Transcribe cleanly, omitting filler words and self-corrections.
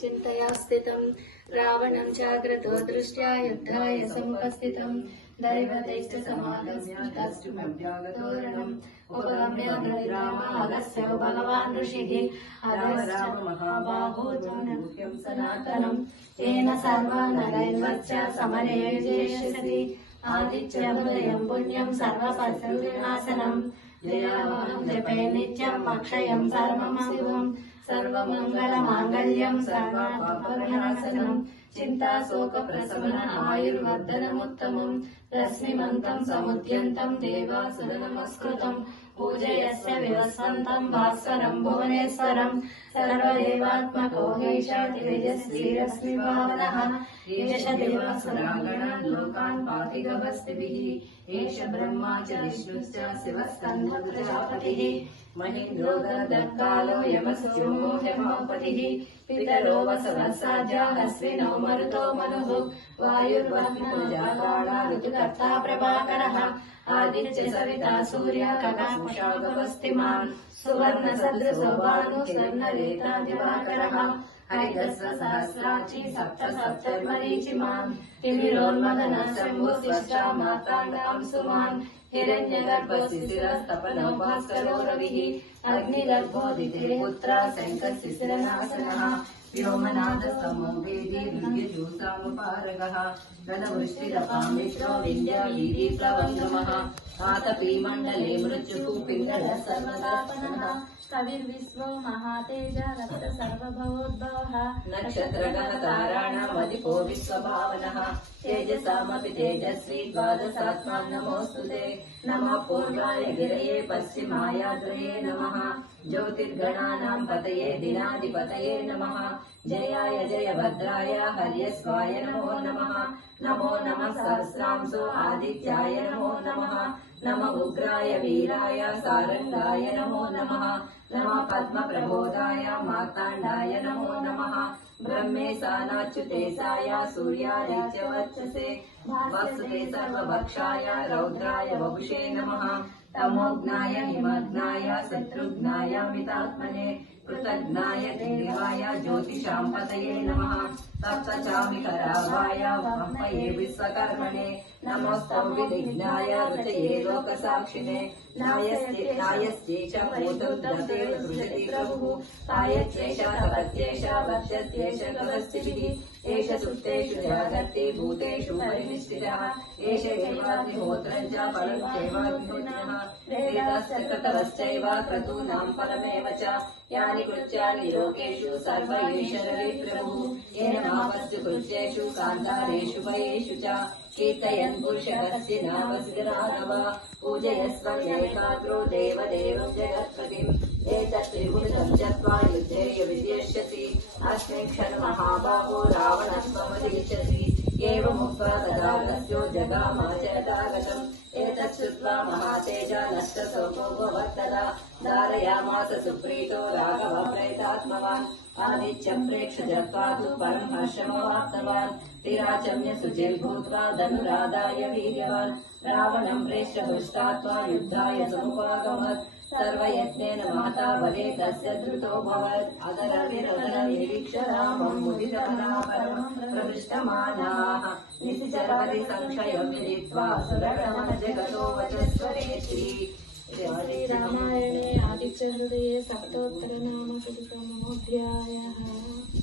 चिन्तया स्थितम् रावणं चाग्रतो दृष्ट्या युद्धाय समुपस्थितम् दैवतैश्च समागतोरणम् उपगम्य रामागस्य भगवान् ऋषिः अधश्च महाबाहो मुख्यं सनातनम् तेन सर्वानरैर्वच्च समरेजेष्यति आदित्यहृदयं पुण्यं सर्वपशुविनाशनम् जयावहं जपे नित्यम् अक्षयं सर्वमशुभम् सर्वमङ्गलमाङ्गल्यं सर्वापविनाशनम् चिन्ता शोकप्रशमन आयुर्वर्धनमुत्तमम् रश्मिमन्तं समुद्यन्तं देवासुरनमस्कृतम् पूजयस्य विवस्वन्तं भास्वरं भुवनेश्वरं सर्वदेवात्मको हेष तेजस्वीरश्मिभावनः एष देवासुरागणान् लोकान् पाति गभस्तिभिः एष ब्रह्मा च विष्णुश्च शिवस्कन्धप्रजापतिः महेन्द्रो दर्दकालो यमसोमो हेमपतिः पितरो वसवसाजा अश्विनो मरुतो मनुः वायुर्वह्नजाता ऋतुकर्ता प्रभाकरः आदित्य सविता सूर्य कगामुषा गवस्तिमान् सुवर्ण सदृशो भानु स्वर्णरेता दिवाकरः हरितस्वसहस्राची सप्त सप्तर्मरीचिमान् तिमिरोन्मदनः शम्भुशिष्टा माताण्डां सुमान् हिरण्यगर्भशिशिरस्तपनो भास्करो रविः अग्निगर्भोदिते पुत्रा शङ्खशिशिरनाशनः व्योमनादस्तमो वेदे विद्युजूतामुपारगः गदवृष्टिरपामिश्रो विन्द्यावीर्यप्लवङ्गमः आतपीमण्डले मृत्युः पिङ्गलः सर्वदापनः कविर्विश्वो महातेज रक्त सर्वभवोद्भवः नक्षत्रगः ताराणामधिपो विश्वभावनः तेजसामपि तेजस्वी द्वादशात्मा नमोऽस्तुते नमः पूर्वाय गिरये पश्चिमायाद्रये नमः ज्योतिर्गणानां पतये दिनाधिपतये नमः जयाय जयभद्राय हर्यस्वाय नमो नमः नमो नमः सहस्रांशो आदित्याय नमो नमः नमः उग्राय वीराय सारंगाय नमो नमः नमः पद्मप्रबोधाय मार्ताण्डाय नमो नमः ब्रह्मेशानाच्युतेशाय सूर्याय च वर्चसे वासुते सर्वभक्षाय रौद्राय वपुषे नमः तमोघ्नाय हिमघ्नाय शत्रुघ्नाय मितात्मने कृतघ्नाय देवाय ज्योतिषां पतये नमः सप्तचामिकराभाय वह्मये विश्वकर्मणे नमोऽस्तौ विघ्नाय ऋतये लोकसाक्षिणे नायस्येष भूतोद्धते सृजति प्रभुः तायच्चैष तपत्येष वर्षस्येष गवस्तिभिः एष सुप्तेषु जागर्ति भूतेषु परिनिष्ठितः एष एवाग्निहोत्रं च फलं चैवाग्निहोत्रिणः वेदाश्च कृतवश्चैव क्रतूनां फलमेव च यानि कृत्यानि लोकेषु सर्व एष रविप्रभुः येन मावस्तु कृत्येषु कान्तारेषु भयेषु च कीर्तयन् पुरुषकस्य नामसिरानव पूजयस्वैकाग्रो देवदेवं जगत्पतिम् एतत् त्रिभुजं जप्त्वा युद्धेय विद्येष्यसि अस्मिन् क्षणमहाबाहो रावणस्त्वमधीष्यसि एवमुक्त्वा तदागत्यो जगामाचरतागतम् एतत् श्रुत्वा महातेज नष्टशोको भवत्तदा धारयामास सुप्रीतो राघवः प्रेतात्मवान् आदित्यं प्रेक्ष्य जप्त्वा तु परं हर्षमवाप्तवान् तिराचम्य शुचिर्भूत्वा धनुरादाय वीर्यवान् रावणं प्रेक्ष्य हृष्टात्वा युद्धाय समुपागमत् सर्वयत्नेन माता बले तस्य धृतोऽभवत् अदरविरदरनिरीक्ष रामं मुदितमना परमं प्रविष्टमानाः निशिचरवति संशयं मिलित्वा सुरगणमजगतो वचस्वरेति श्रीरामायणे आदित्यहृदये सप्तोत्तरनामशततमोऽध्यायः।